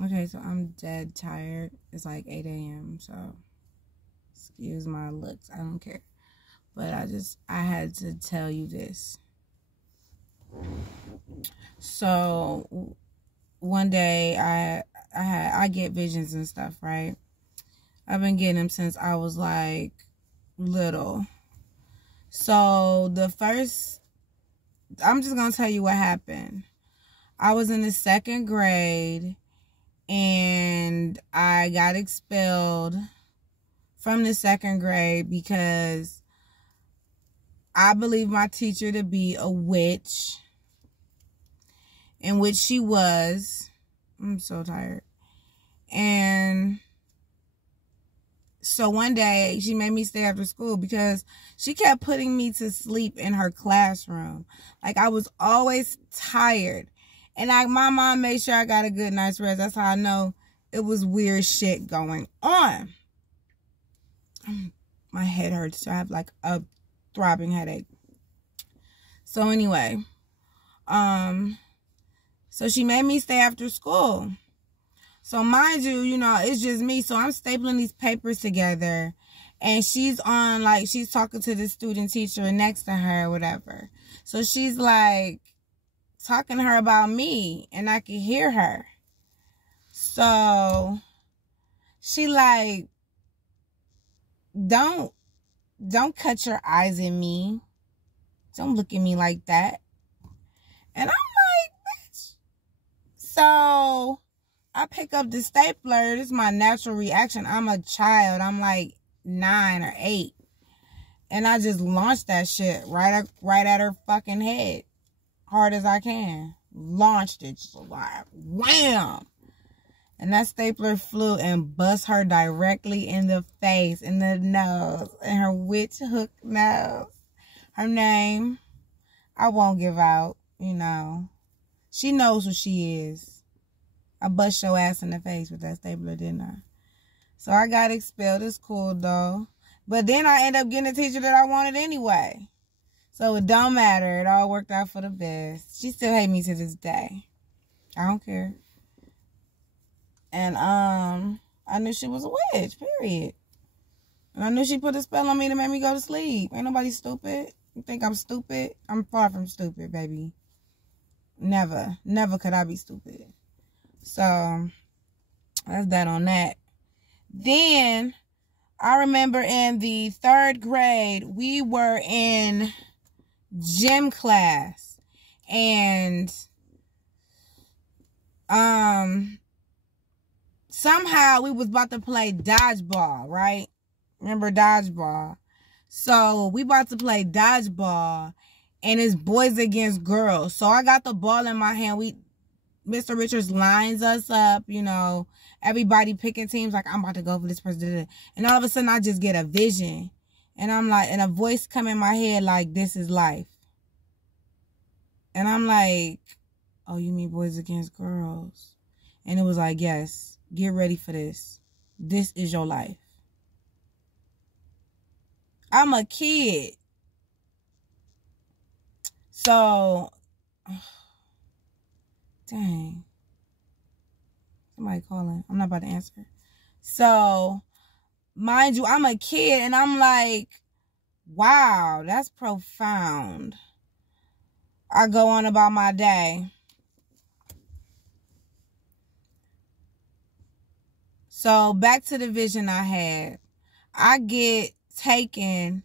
Okay, so I'm dead tired. It's like 8 a.m. So excuse my looks. I don't care. But I had to tell you this. So one day I get visions and stuff, right? I've been getting them since I was like little. So I'm just gonna tell you what happened. I was in the 2nd grade and I got expelled from the 2nd grade because I believe my teacher to be a witch, in which she was. I'm so tired. And so one day she made me stay after school because she kept putting me to sleep in her classroom. Like, I was always tired. And my mom made sure I got a good night's rest. That's how I know it was weird shit going on. My head hurts. So I have like a throbbing headache. So anyway, so she made me stay after school. So mind you, it's just me. So I'm stapling these papers together. And she's talking to the student teacher next to her or whatever. So she's like talking to her about me. And I can hear her. So she like, don't cut your eyes at me. Don't look at me like that. And I'm like, bitch. So I pick up the stapler. This is my natural reaction. I'm a child. I'm like 9 or 8. And I just launched that shit right at her fucking head. Hard as I can. Launched it. Just like, wham! And that stapler flew and bust her directly in the face, in the nose, in her witch hook nose. Her name, I won't give out, She knows who she is. I bust your ass in the face with that stapler, didn't I? So I got expelled. It's cool, though. But then I end up getting a teacher that I wanted anyway. So it don't matter. It all worked out for the best. She still hates me to this day. I don't care. And I knew she was a witch, period. And I knew she put a spell on me to make me go to sleep. Ain't nobody stupid. You think I'm stupid? I'm far from stupid, baby. Never. Never could I be stupid. So, that's that on that. Then, I remember in the 3rd grade, we were in gym class. And, somehow we was about to play dodgeball, right? Remember dodgeball? So, we about to play dodgeball. And it's boys against girls. So, I got the ball in my hand. Mr. Richards lines us up, everybody picking teams, like, I'm about to go for this person. And all of a sudden, I just get a vision. And I'm like, and a voice come in my head like, this is life. And I'm like, oh, you mean boys against girls? And it was like, yes, get ready for this. This is your life. I'm a kid. So, dang. Somebody calling. I'm not about to answer. So, mind you, I'm a kid and I'm like, wow, that's profound. I go on about my day. So, back to the vision I had. I get taken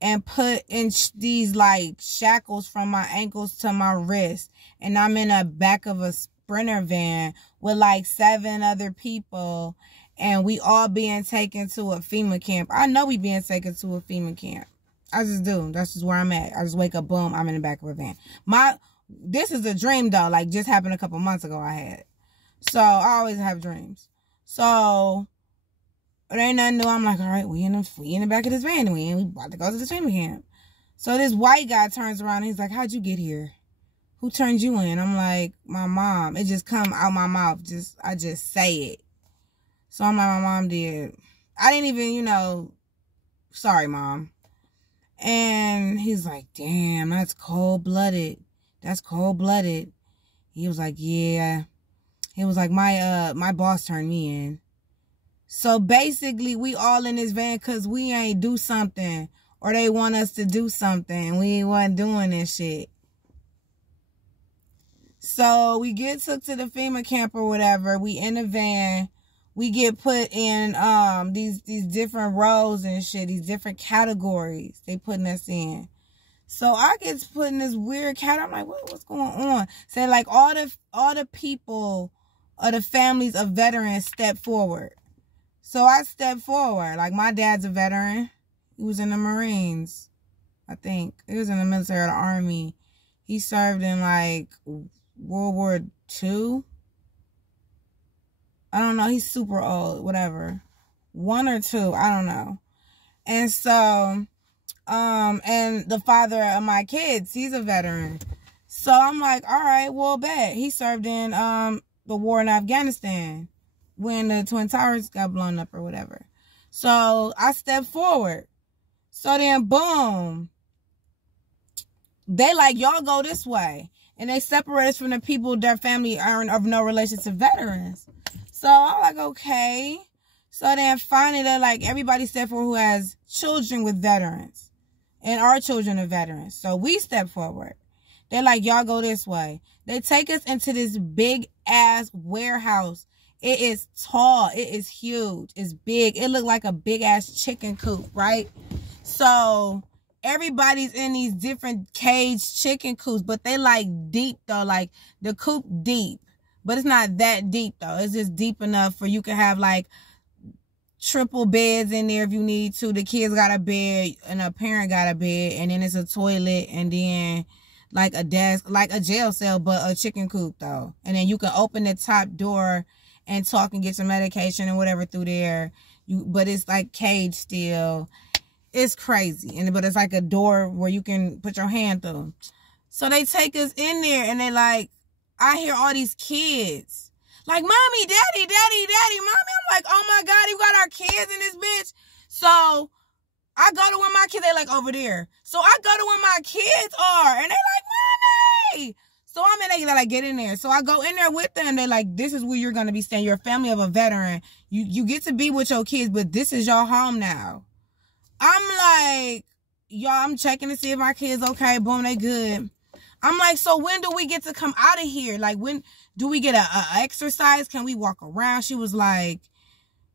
and put in these like shackles from my ankles to my wrist. And I'm in the back of a Sprinter van with like 7 other people. And we all being taken to a FEMA camp. I know we being taken to a FEMA camp. I just do. That's just where I'm at. I just wake up, boom, I'm in the back of a van. This is a dream though. Like just happened a couple months ago I had. So I always have dreams. So it ain't nothing new. I'm like, all right, we in the back of this van. We about to go to the FEMA camp. So this white guy turns around and he's like, how'd you get here? Who turned you in? I'm like, my mom. It just come out my mouth. I just say it. So I'm like, my mom did. I didn't even, sorry, mom. And he's like, damn, that's cold-blooded. That's cold-blooded. He was like, yeah. He was like, my boss turned me in. So basically, we all in this van because we ain't do something. Or they want us to do something. We wasn't doing this shit. So we get took to the FEMA camp or whatever. We in the van. We get put in these different rows and shit. These different categories they putting us in. So I get put in this weird category. I'm like, what's going on? So like all the people or the families of veterans step forward. So I step forward. Like my dad's a veteran. He was in the Marines, I think. He was in the military or the Army. He served in like World War II. I don't know. He's super old, whatever. 1 or 2, I don't know. And so, and the father of my kids, he's a veteran. So I'm like, all right, well, bet. He served in the war in Afghanistan when the Twin Towers got blown up or whatever. So I stepped forward. So then, boom. They like, y'all go this way. And they separate us from the people their family are of no relation to veterans. So I'm like, okay. So then finally, they're like, everybody step forward who has children with veterans. And our children are veterans. So we step forward. They're like, y'all go this way. They take us into this big-ass warehouse. It is tall. It is huge. It's big. It looked like a big-ass chicken coop, right? So everybody's in these different caged chicken coops, but they like deep though, like the coop deep, but it's not that deep though. It's just deep enough for you can have like triple beds in there if you need to. The kids got a bed and a parent got a bed, and then it's a toilet, and then like a desk, like a jail cell, but a chicken coop though. And then you can open the top door and talk and get your medication and whatever through there. But it's like caged still. It's crazy. But it's like a door where you can put your hand through. So they take us in there and they like, I hear all these kids. Like, mommy, daddy, mommy. I'm like, oh my God, you got our kids in this bitch. So I go to where my kids, they like over there. So I go to where my kids are and they like, mommy. So I'm in there, like, get in there. So I go in there with them. They're like, this is where you're going to be staying. You're a family of a veteran. You get to be with your kids, but this is your home now. I'm like, y'all, I'm checking to see if my kids okay. Boom, they good. I'm like, so when do we get to come out of here? Like, when do we get a exercise? Can we walk around? She was like,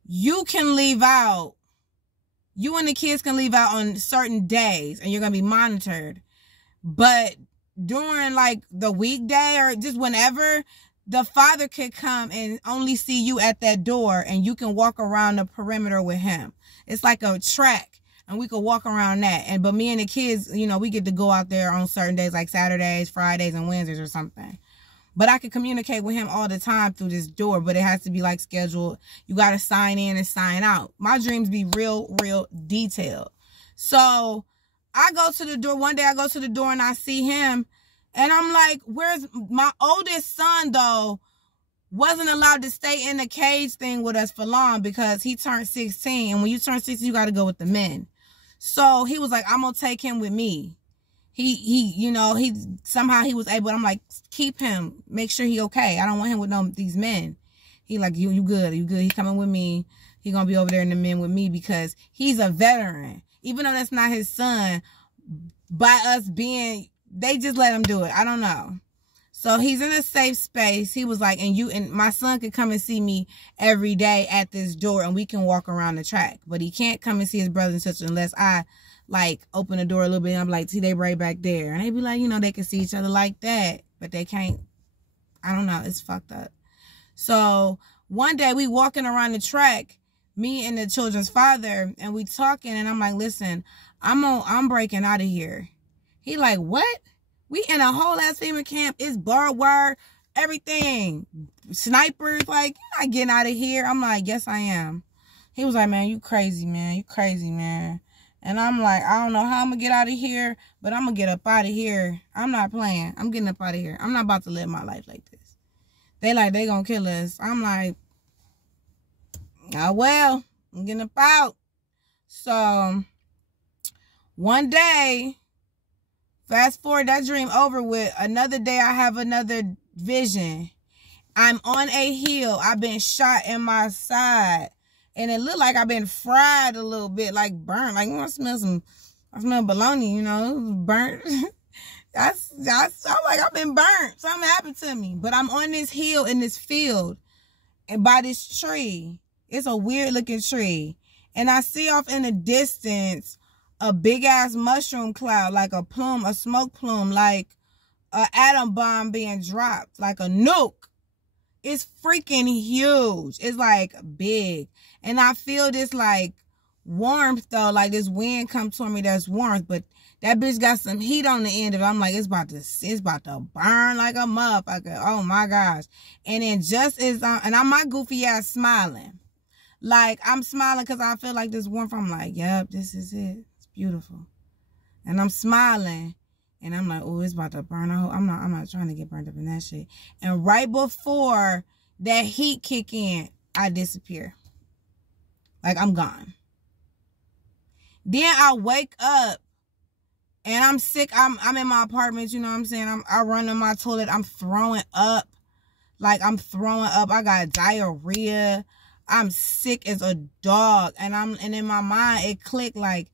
you can leave out. You and the kids can leave out on certain days, and you're going to be monitored. But during, like, the weekday or just whenever, the father could come and only see you at that door, and you can walk around the perimeter with him. It's like a track. And we could walk around that. But me and the kids, you know, we get to go out there on certain days like Saturdays, Fridays, and Wednesdays or something. But I can communicate with him all the time through this door. But it has to be like scheduled. You got to sign in and sign out. My dreams be real detailed. So I go to the door. One day I go to the door and I see him. And I'm like, where's my oldest son, though? Wasn't allowed to stay in the cage thing with us for long because he turned 16. And when you turn 16, you got to go with the men. So he was like, I'm going to take him with me. He somehow he was able, I'm like, keep him. Make sure he okay. I don't want him with these men. He like, you good. He coming with me. He going to be over there in the men with me because he's a veteran. Even though that's not his son, by us being, they just let him do it. I don't know. So he's in a safe space. He was like, and my son could come and see me every day at this door and we can walk around the track. But he can't come and see his brothers and sisters unless I like open the door a little bit and I'm like, see, they right back there. And they be like, they can see each other like that, but they can't. I don't know. It's fucked up. So one day we walking around the track, me and the children's father, and we talking and I'm like, listen, I'm breaking out of here. He like, what? We in a whole ass FEMA camp. It's barbed wire, everything. Snipers, like, you're not getting out of here. I'm like, yes, I am. He was like, man, you crazy, man. You crazy, man. And I'm like, I don't know how I'm going to get out of here, but I'm going to get up out of here. I'm not playing. I'm getting up out of here. I'm not about to live my life like this. They like, they going to kill us. I'm like, oh, well, I'm getting up out. So, one day, fast forward that dream over with, another day I have another vision. I'm on a hill. I've been shot in my side. And it looked like I've been fried a little bit, like burnt. Like, I smell bologna, you know, burnt. I'm like, I've been burnt. Something happened to me. But I'm on this hill in this field and by this tree. It's a weird looking tree. And I see off in the distance a big ass mushroom cloud, like a plume, a smoke plume, like an atom bomb being dropped, like a nuke. It's freaking huge. It's like big. And I feel this like warmth though, like this wind come toward me that's warmth, but that bitch got some heat on the end of it. I'm like, it's about to burn like a motherfucker. Oh my gosh. And then just as and I'm my goofy ass smiling. Like I'm smiling because I feel like this warmth. I'm like, yep, this is it. It's beautiful. And I'm smiling. And I'm like, oh, it's about to burn a hole. I'm not trying to get burned up in that shit. And right before that heat kick in, I disappear. Like I'm gone. Then I wake up and I'm sick. I'm in my apartment, you know what I'm saying? I run in my toilet. I'm throwing up. Like I'm throwing up. I got diarrhea. I'm sick as a dog. And in my mind it clicked like,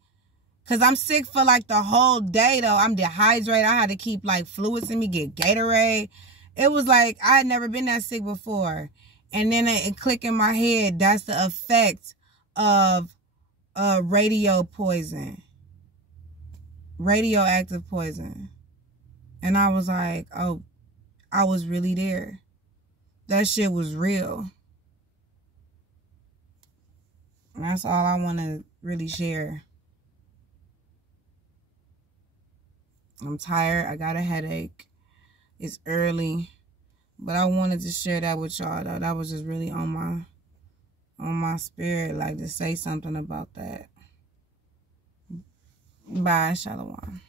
cause I'm sick for like the whole day though. I'm dehydrated. I had to keep like fluids in me, get Gatorade. It was like I had never been that sick before. And then it clicked in my head. That's the effect of radio poison. Radioactive poison. And I was like, oh, I was really there. That shit was real. And that's all I want to really share. I'm tired. I got a headache. It's early. But I wanted to share that with y'all, though. That was just really on my spirit, like to say something about that. Bye, Shalom.